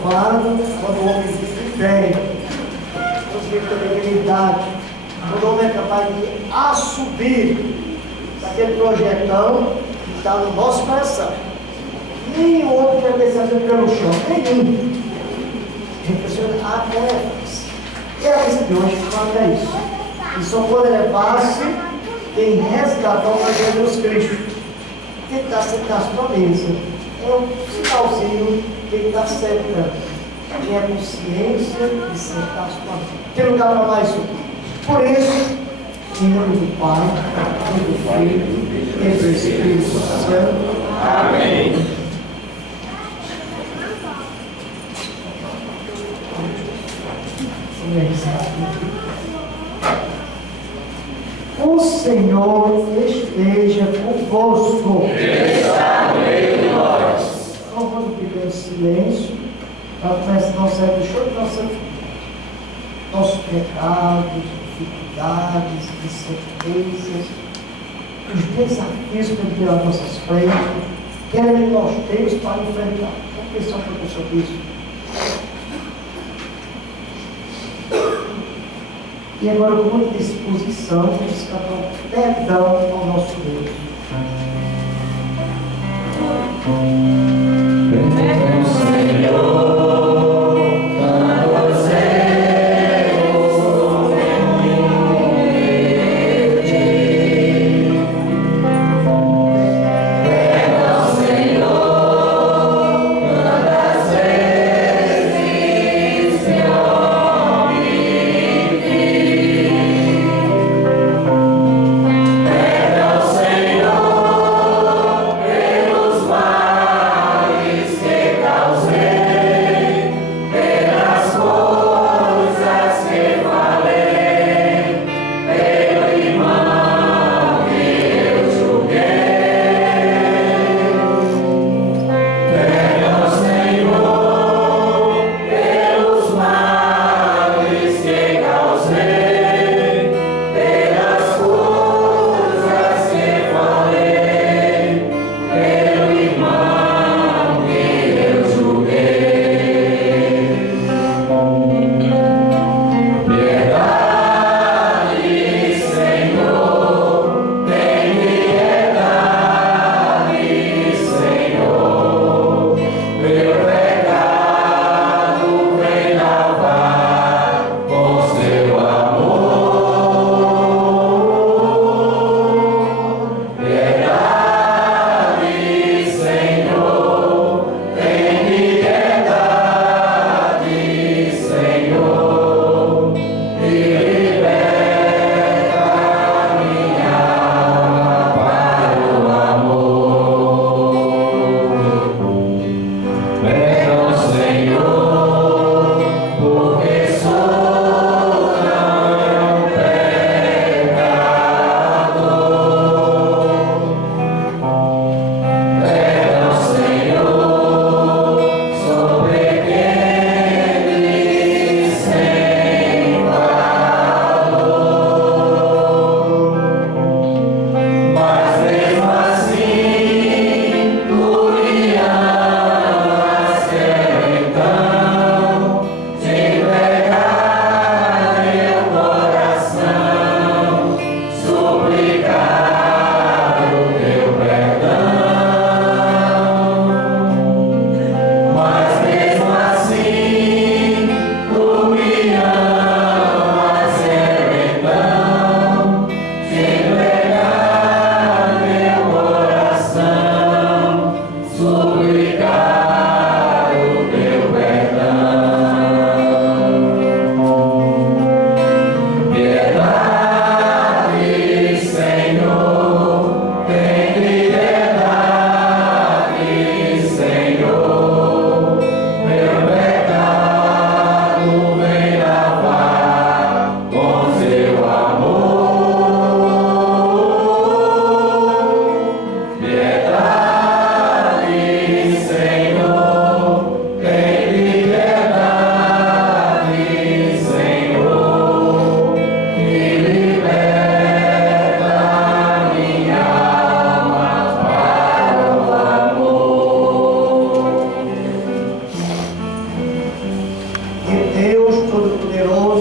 quando o homem vive em pé, Deus vive com dignidade, quando o homem é capaz de assumir aquele projetão que está no nosso coração. Nenhum outro quer descer pelo chão, nenhum. Há tarefas. E a mesa de hoje fala isso. E só pode levar-se quem resgatou a Jesus Cristo. Quem está sentado na mesa é um sinalzinho que ele está cercando. Tem a consciência de sentar na mesa. Tem lugar para mais um. Por isso, em nome do Pai, do Filho e do Espírito Santo. Amém. O Senhor esteja convosco. Está no meio de nós. Então vamos viver em silêncio para começar a não sair do chão de nossa vida. Nossos pecados, dificuldades, incertezas, os desafios que Ele deu às nossas frentes, que nós temos para enfrentar. Vamos pensar um pouco sobre isso. E agora, com muita disposição, vamos cantar perdão ao nosso Deus. Perdão, Senhor. Pelos mares.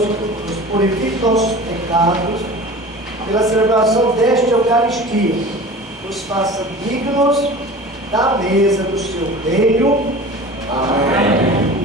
conosco, nos purifique nossos pecados, pela celebração desta Eucaristia, nos faça dignos da mesa do seu reino. Amém.